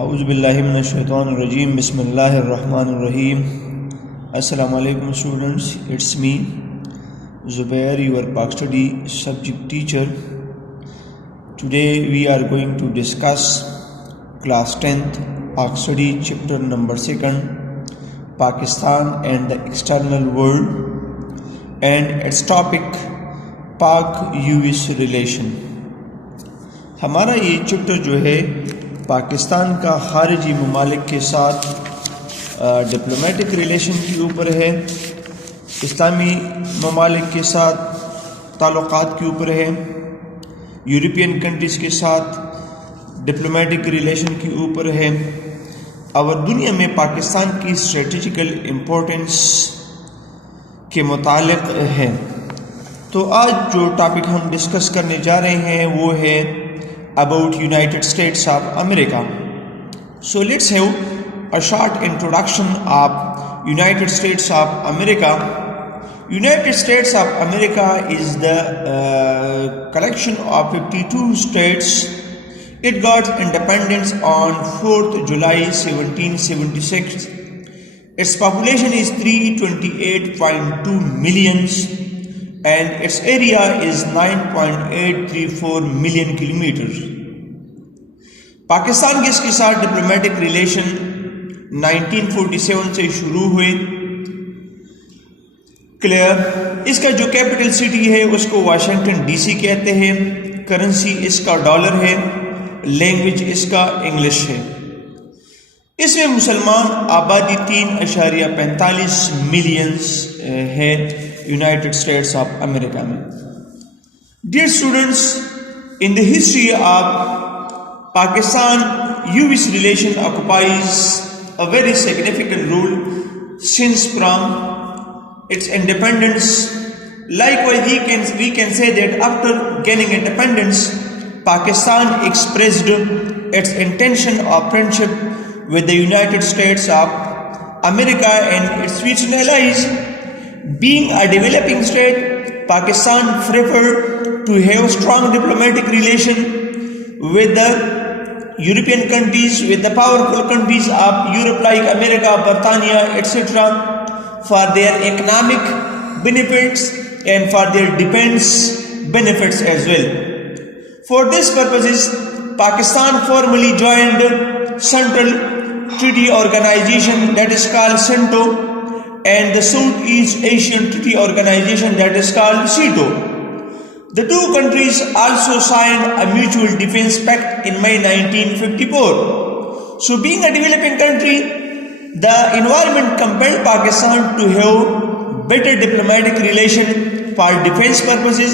اعوذ باللہ من الشیطان الرجیم بسم اللہ الرحمن الرحیم. السلام علیکم students, it's me Zubair, your Pak Study subject teacher. Today we are going to discuss class 10th Pak Study chapter number 2, Pakistan and the external world, and its topic Pak-US relation. ہمارا یہ chapter جو ہے پاکستان کا خارجی ممالک کے ساتھ diplomatic relation کے اوپر ہے، اسلامی ممالک کے ساتھ تعلقات کے اوپر ہے، یورپین کنٹریز کے ساتھ ڈپلومیٹک ریلیشن کے اوپر ہے، اور دنیا میں پاکستان کی اسٹریٹجیکل امپورٹنس کے متعلق ہے. تو آج جو ٹاپک ہم ڈسکس کرنے جا رہے ہیں وہ ہے about United States of America. So let's have a short introduction of United States of America. United States of America is the collection of 52 states. It got independence on 4th July 1776. Its population is 328.2 millions. And its area is 9.834 million kilometers. Pakistan کے اس کے ساتھ diplomatic relation 1947 سے شروع ہوئے. Clear. اس کا جو capital city ہے اس کو واشنگٹن ڈی سی کہتے ہیں. کرنسی اس کا ڈالر ہے. لینگویج اس کا انگلش ہے. اس میں مسلمان آبادی 3.45 ملینز ہے یونائٹڈ اسٹیٹس آف امریکہ میں. Dear students, in the history of Pakistan US relation occupies a very significant role since from its independence. Likewise, we can say that after gaining independence, Pakistan expressed its intention of friendship with the United States of America and its future allies. Being a developing state, Pakistan preferred to have strong diplomatic relation with the European countries, with the powerful countries of Europe like America, Britannia, etc. for their economic benefits and for their defense benefits as well. For these purposes, Pakistan formally joined Central Treaty Organization, that is called CENTO, and the Southeast Asian Treaty Organization, that is called SEATO. The two countries also signed a mutual defense pact in May 1954. So being a developing country, the environment compelled Pakistan to have better diplomatic relation for defense purposes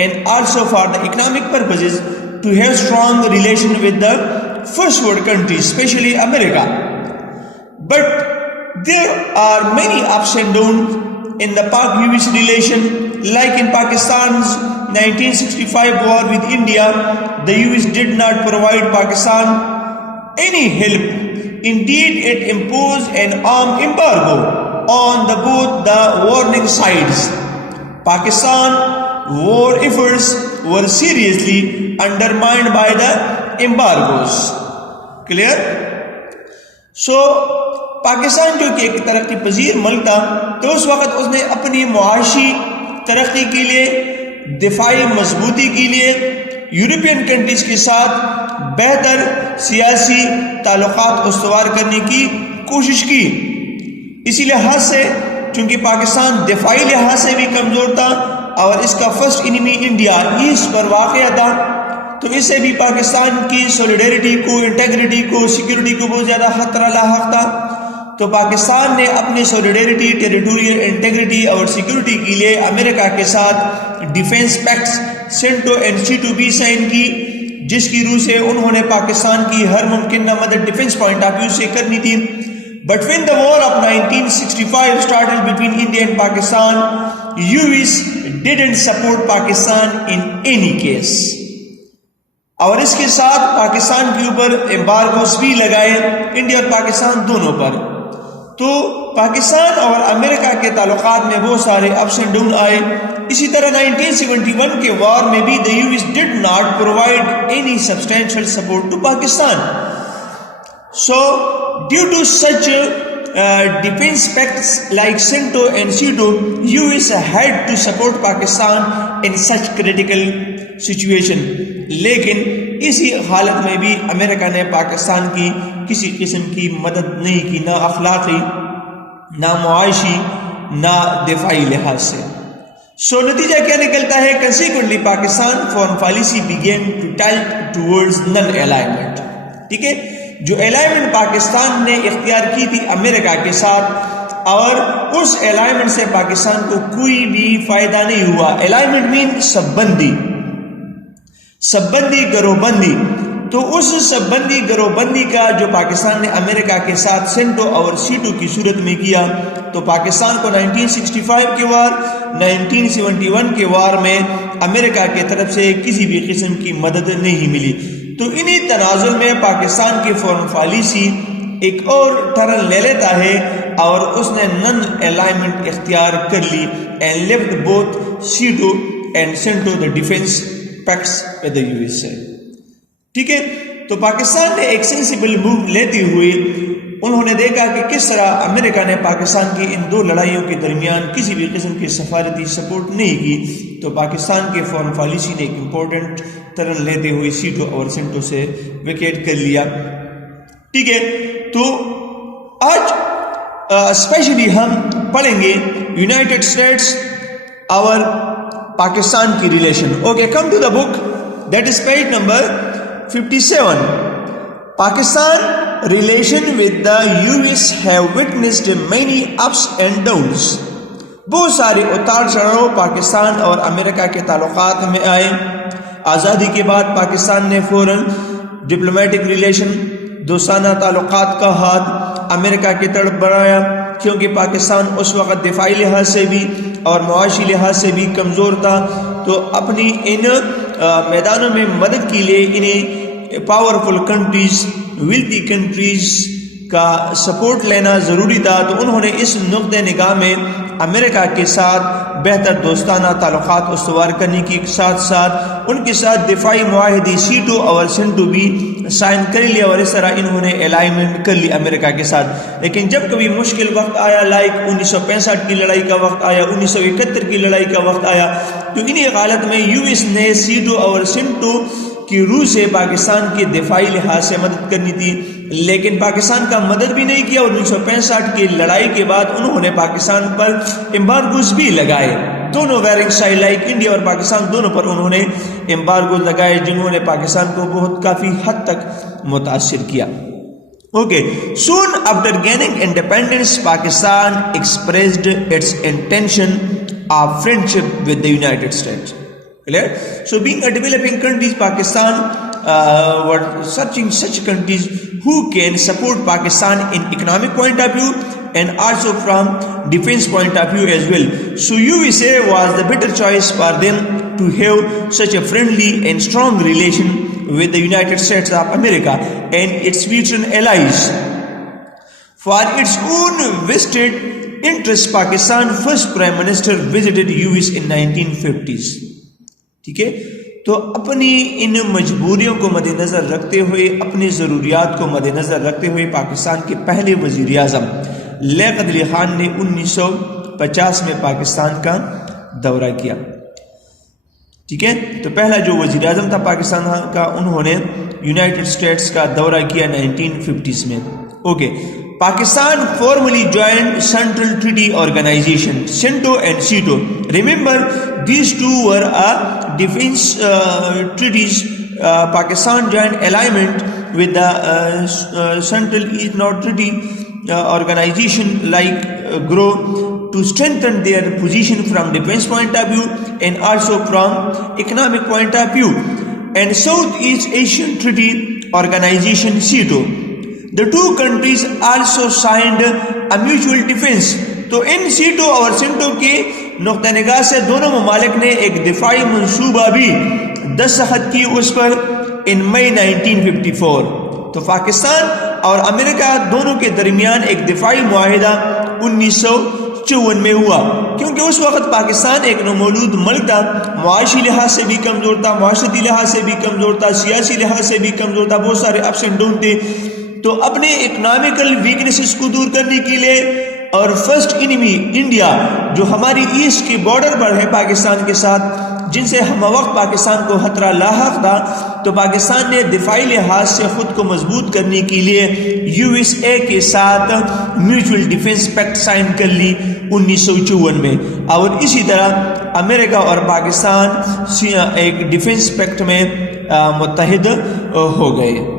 and also for the economic purposes, to have strong relation with the first world countries, especially America. But there are many ups and downs in the Pak-US relation. Like in Pakistan's 1965 war with India, the US did not provide Pakistan any help. Indeed, it imposed an armed embargo on both the warring sides. Pakistan war efforts were seriously undermined by the embargoes. Clear? So Pakistan جو کہ ایک ترقی پذیر ملک تھا، تو اس وقت اس نے اپنی معاشی ترقی کے لیے، دفاعی مضبوطی کے لیے یورپین کنٹریز کے ساتھ بہتر سیاسی تعلقات استوار کرنے کی کوشش کی. اسی لحاظ سے چونکہ پاکستان دفاعی لحاظ سے بھی کمزور تھا اور اس کا فرسٹ انیمی انڈیا ایسٹ پر واقع تھا، تو اس سے بھی پاکستان کی سولیڈیرٹی کو، انٹیگریٹی کو، سیکیورٹی کو بہت زیادہ خطرہ لاحق تھا. تو پاکستان نے اپنی سولیڈیرٹی، ٹیریٹوریل انٹیگریٹی اور سیکیورٹی کے لیے امریکہ کے ساتھ ڈیفنس پیکٹس سینٹو اینڈ سیٹو بھی سائن کی، جس کی روح سے انہوں نے پاکستان کی ہر ممکنہ مدد ڈیفنس پوائنٹ آف ویو سے کرنی تھی. But when the war of 1965 started between India and Pakistan, US didn't support Pakistan in any case. اور اس کے ساتھ پاکستان کے اوپر ایمبارگوز بھی لگائے، انڈیا اور پاکستان دونوں پر. تو پاکستان اور امریکہ کے تعلقات میں بہت سارے اپس اینڈ ڈاؤن آئے. اسی طرح 1971 کے وار میں بھی the US did not provide any substantial support to Pakistan. So due to such defense pacts like SINTO and SEATO, US had to support Pakistan in such critical situation. لیکن اسی حالت میں بھی امریکہ نے پاکستان کی کسی قسم کی مدد نہیں کی، نہ اخلاقی، نہ معاشی، نہ دفاعی لحاظ سے. سو نتیجہ کیا نکلتا ہے؟ Consequently Pakistan foreign policy began to tilt towards non-alignment. ٹھیک ہے، جو الائنمنٹ پاکستان نے اختیار کی تھی امریکہ کے ساتھ، اور اس الائنمنٹ سے پاکستان کو کوئی بھی فائدہ نہیں ہوا. الائنمنٹ مین سب بندی، سب بندی، گروہ بندی. تو اس سب بندی، گروہ بندی کا جو پاکستان نے امریکہ کے ساتھ سینٹو اور سیٹو کی صورت میں کیا، تو پاکستان کو 1965 کے وار، 1971 کے وار میں امریکہ کی طرف سے کسی بھی قسم کی مدد نہیں ملی. تو انہی تناظر میں پاکستان کی فورن پالیسی ایک اور ٹرن لے لیتا ہے اور اس نے نن الائنمنٹ اختیار کر لی and left both SEATO and CENTO the defense pacts with the USA. ٹھیک ہے، تو پاکستان نے ایک سینسیبل موو لیتے ہوئے انہوں نے دیکھا کہ کس طرح امریکہ نے پاکستان کی ان دو لڑائیوں کے درمیان کسی بھی قسم کی سفارتی سپورٹ نہیں کی. تو پاکستان کے فورن پالیسی نے ایک امپورٹنٹ ٹرن لیتے ہوئے سیٹو اور سینٹو سے ویکیٹ کر لیا. ٹھیک ہے، تو آج اسپیشلی ہم پڑھیں گے یونائٹڈ اسٹیٹس اور پاکستان کی relation. Okay, come to the book, that is page number 57. Pakistan relation with the US have witnessed many ups and downs. بہت سارے اتار چڑھاؤ پاکستان اور امریکہ کے تعلقات میں آئے. آزادی کے بعد پاکستان نے فوراً ڈپلومیٹک ریلیشن، دوستانہ تعلقات کا ہاتھ امریکہ کی طرف بڑھایا، کیونکہ پاکستان اس وقت دفاعی لحاظ سے بھی اور معاشی لحاظ سے بھی کمزور تھا. تو اپنی ان میدانوں میں مدد کے لیے انہیں پاورفل کنٹریز، ویلتھی کنٹریز کا سپورٹ لینا ضروری تھا. تو انہوں نے اس نقطۂ نگاہ میں امریکہ کے ساتھ بہتر دوستانہ تعلقات استوار کرنے کے ساتھ ساتھ ان کے ساتھ دفاعی معاہدے سیٹو اور سینٹو بھی سائن کر لیا، اور اس طرح انہوں نے الائنمنٹ کر لی امریکہ کے ساتھ. لیکن جب کبھی مشکل وقت آیا، لائک 1965 کی لڑائی کا وقت آیا، 1971 کی لڑائی کا وقت آیا، تو انہی حالت میں یو ایس نے سیٹو اور سینٹو کی روح سے پاکستان کے دفاعی لحاظ سے مدد کرنی تھی، لیکن پاکستان کا مدد بھی نہیں کیا. اور 1965 کی لڑائی کے بعد انہوں نے پاکستان پر امبارگوز بھی لگائے. دونوں ویرنگ سائڈ لائک انڈیا اور پاکستان دونوں پر انہوں نے امبارگوز لگائے، جنہوں نے پاکستان کو بہت کافی حد تک متاثر کیا. Okay, soon after gaining independence, Pakistan expressed its intention of friendship with the United States. Clear? So being a developing country, Pakistan were searching such countries who can support Pakistan in economic point of view and also from defense point of view as well. So USA was the better choice for them to have such a friendly and strong relation with the United States of America and its future allies. For its own vested interest, Pakistan first Prime Minister visited US in 1950s. ٹھیک ہے، تو اپنی ان مجبوریوں کو مد نظر رکھتے ہوئے، اپنی ضروریات کو مد نظر رکھتے ہوئے پاکستان کے پہلے وزیر اعظم لیاقت علی خان نے 1950 میں پاکستان کا دورہ کیا. ٹھیک ہے، تو پہلا جو وزیر اعظم تھا پاکستان کا، انہوں نے یونائٹڈ اسٹیٹس کا دورہ کیا 1950s میں. Okay, Pakistan formally joined Central Treaty Organization, CENTO and SEATO. Remember, these two were defense treaties. Pakistan joined alignment with the Central East Treaty Organization like GROW to strengthen their position from defense point of view and also from economic point of view. And Southeast Asian Treaty Organization SEATO. The two countries also signed a mutual defense. تو ان سیٹو اور سینٹو کے نقطہ نگاہ سے دونوں ممالک نے ایک دفاعی منصوبہ بھی دستخط کی اس پر ان مئی 1954. تو پاکستان اور امریکہ دونوں کے درمیان ایک دفاعی معاہدہ 1954 میں ہوا، کیونکہ اس وقت پاکستان ایک نومولود ملک تھا، معاشی لحاظ سے بھی کمزور تھا، معاشرتی لحاظ سے بھی کمزور تھا، سیاسی لحاظ سے بھی کمزور تھا، بہت سارے اپس اینڈ ڈاؤن تھے. تو اپنے اکنامیکل ویکنیسز کو دور کرنے کے لیے اور فرسٹ انیمی انڈیا جو ہماری ایسٹ کے بارڈر پر ہے پاکستان کے ساتھ، جن سے ہم وقت پاکستان کو خطرہ لاحق تھا، تو پاکستان نے دفاعی لحاظ سے خود کو مضبوط کرنے کے لیے یو ایس اے کے ساتھ میوچول ڈیفنس پیکٹ سائن کر لی 1954 میں، اور اسی طرح امریکہ اور پاکستان ایک ڈیفنس پیکٹ میں متحد ہو گئے۔